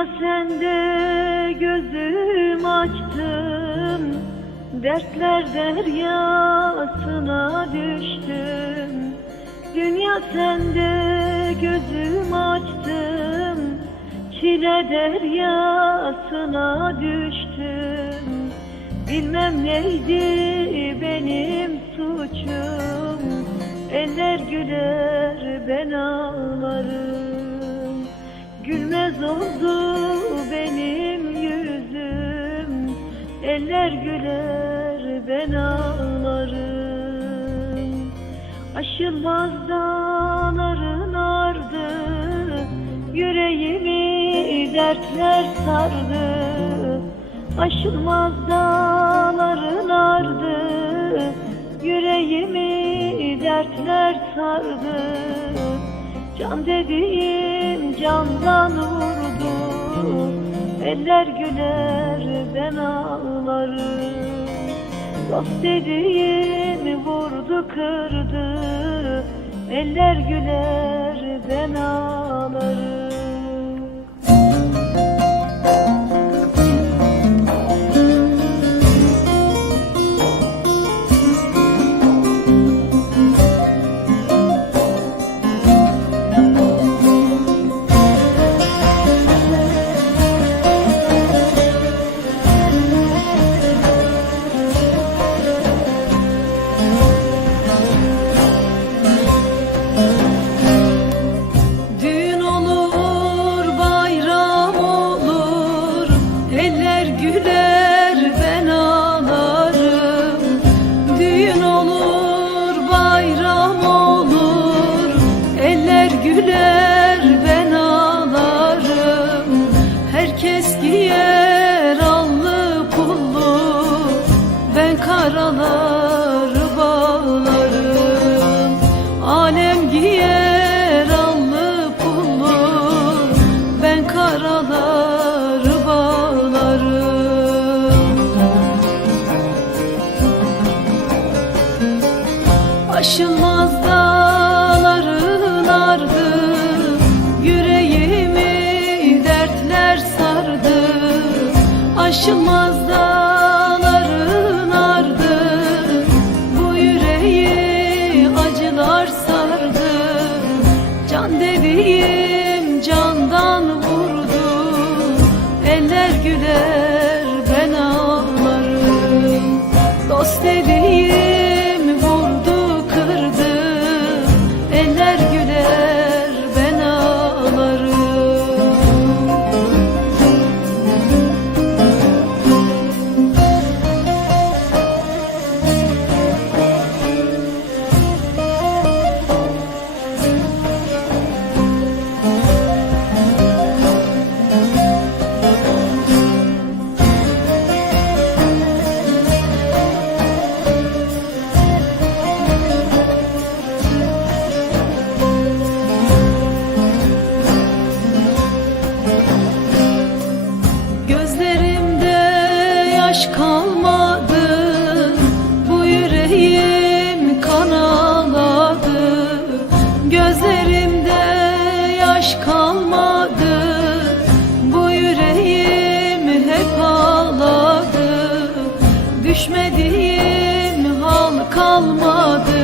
Dünya sende gözüm açtım. Dertler deryasına düştüm. Dünya sende gözüm açtım. Çile deryasına düştüm. Bilmem neydi benim suçum. Eller güler ben ağlarım. Gülmez oldu Eller güler ben ağlarım. Aşılmaz dağların ardı Yüreğimi dertler sardı. Aşılmaz dağların ardı Yüreğimi dertler sardı. Can dediğim candan vurdu Eller güler ben ağlarım. Dost dediğim vurdu kırdı. Eller güler ben ağlarım Aşılmaz dağların ardı Yüreğimi dertler sardı. Aşılmaz kalmadı. Bu yüreğim kan ağladı Gözlerimde yaş kalmadı. Bu yüreğim hep ağladı. Düşmediğim hal kalmadı